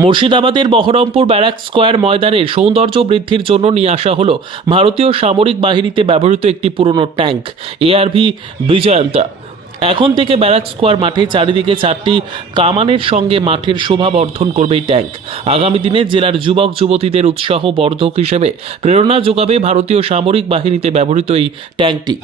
মুর্শিদাবাদের Baharampur barrack square ময়দানের সৌন্দর্য বৃদ্ধির জন্য নিয়ে আসা হলো ভারতীয় সামরিক বাহিনীতে ব্যবহৃত একটি পুরনো ট্যাঙ্ক এআরভি বিজয়ন্তা। এখন থেকে ব্যারাক স্কোয়ার মাঠে চারিদিকে 4টি কামানের সঙ্গে মাঠের শোভা বর্ধন করবে এই ট্যাঙ্ক। আগামী দিনে জেলার যুবক যুবতীদের উৎসাহ বর্ধক হিসেবে প্রেরণা যোগাবে ভারতীয় সামরিক বাহিনীতে ব্যবহৃত এই ট্যাঙ্কটি।